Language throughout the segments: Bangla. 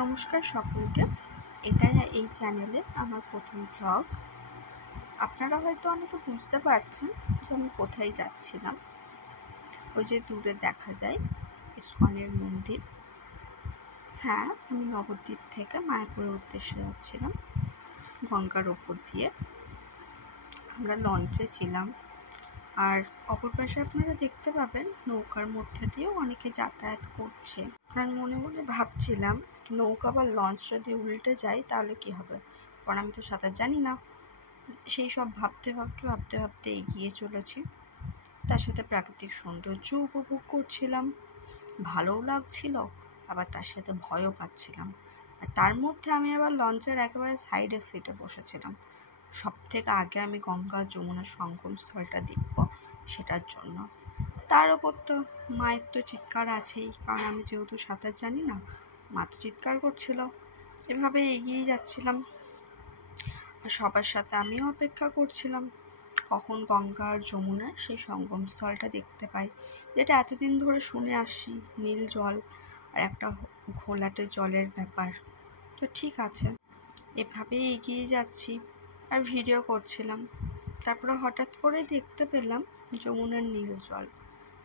নমস্কার সকলকে। এটা এই চ্যানেলে আমার প্রথম ব্লগ। আপনারা হয়তো অনেকে বুঝতে পারছেন যে আমি কোথায় যাচ্ছিলাম। ওই যে দূরে দেখা যায় ইসকনের মন্দির। হ্যাঁ, আমি নবদ্বীপ থেকে মায়াপুরের উদ্দেশ্যে যাচ্ছিলাম গঙ্গার ওপর দিয়ে। আমরা লঞ্চে ছিলাম, আর অপর পাশে আপনারা দেখতে পাবেন নৌকার মধ্যে দিয়েও অনেকে যাতায়াত করছে। আর মনে মনে ভাবছিলাম, নৌকা বা লঞ্চ যদি উল্টে যায় তাহলে কি হবে, কারণ আমি তো সাঁতার জানি না। সেই সব ভাবতে ভাবতে এগিয়ে চলেছি। তার সাথে প্রাকৃতিক সৌন্দর্য উপভোগ করছিলাম, ভালোও লাগছিল, আবার তার সাথে ভয়ও পাচ্ছিলাম। আর তার মধ্যে আমি আবার লঞ্চের একেবারে সাইডের সিটে বসেছিলাম। সব থেকে আগে আমি গঙ্গা যমুনার সঙ্গম স্থলটা দেখব, সেটার জন্য। তার ওপর তো মায়ের তো চিৎকার আছেই, কারণ আমি যেহেতু সাঁতার জানি না, মা তো চিৎকার করছিল। এভাবে এগিয়ে যাচ্ছিলাম, আর সবার সাথে আমিও অপেক্ষা করছিলাম কখন গঙ্গা আর যমুনার সেই সঙ্গম স্থলটা দেখতে পাই, যেটা এতদিন ধরে শুনে আসছি, নীল জল আর একটা ঘোলাটে জলের ব্যাপার। তো ঠিক আছে, এভাবেই এগিয়ে যাচ্ছি আর ভিডিও করছিলাম। তারপরে হঠাৎ করে দেখতে পেলাম যমুনার নীল জল।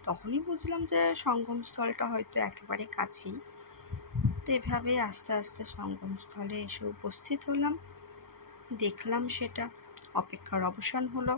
তখনই বুঝলাম যে সঙ্গম স্থলটা হয়তো একেবারে কাছেই। তো এভাবে আস্তে আস্তে সঙ্গম স্থলে এসে উপস্থিত হলাম, দেখলাম সেটা, অপেক্ষার অবসান হলো।